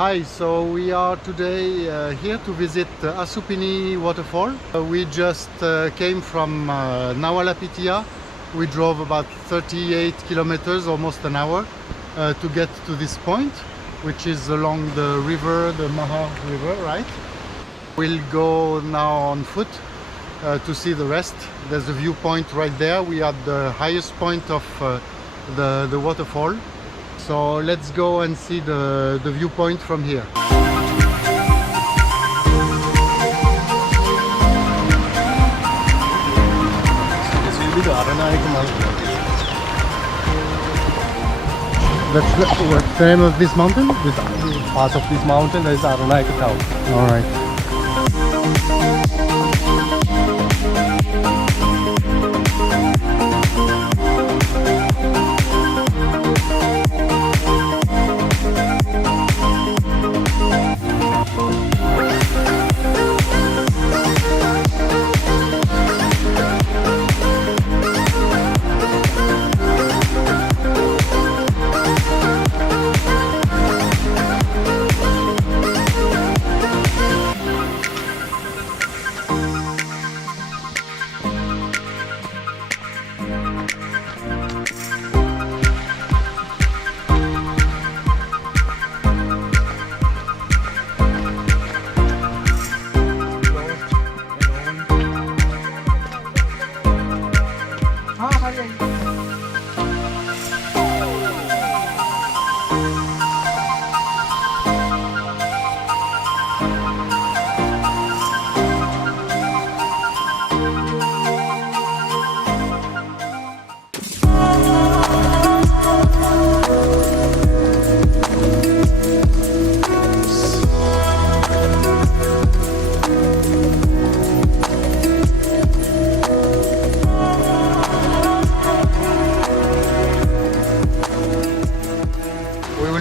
Hi, so we are today here to visit ASUPINI waterfall. We just came from Nawalapitia. We drove about 38 kilometers, almost an hour, to get to this point, which is along the river, the Maha River, right? We'll go now on foot to see the rest. There's a viewpoint right there. We are at the highest point of the waterfall. So let's go and see the viewpoint from here. What's the name of this mountain? This part of this mountain is Arunaka town. All right.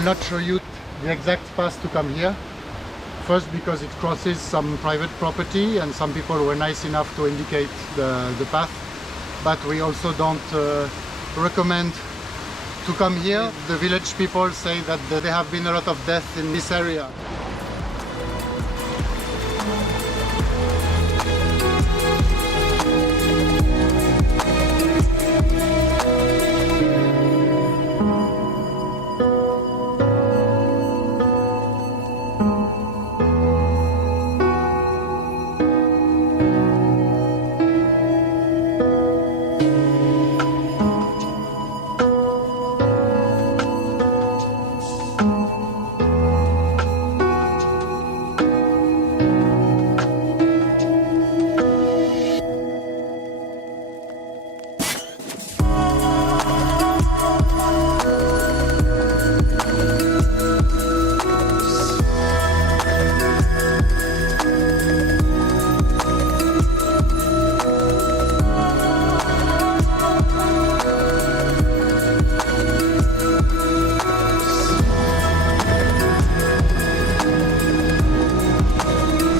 Not show you the exact path to come here. First, because it crosses some private property and some people were nice enough to indicate the path, but we also don't recommend to come here. The village people say that there have been a lot of deaths in this area.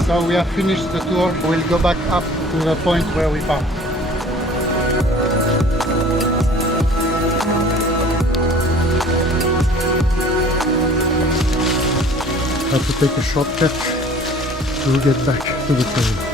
So we have finished the tour. We'll go back up to the point where we parked. Have to take a shortcut to get back to the train.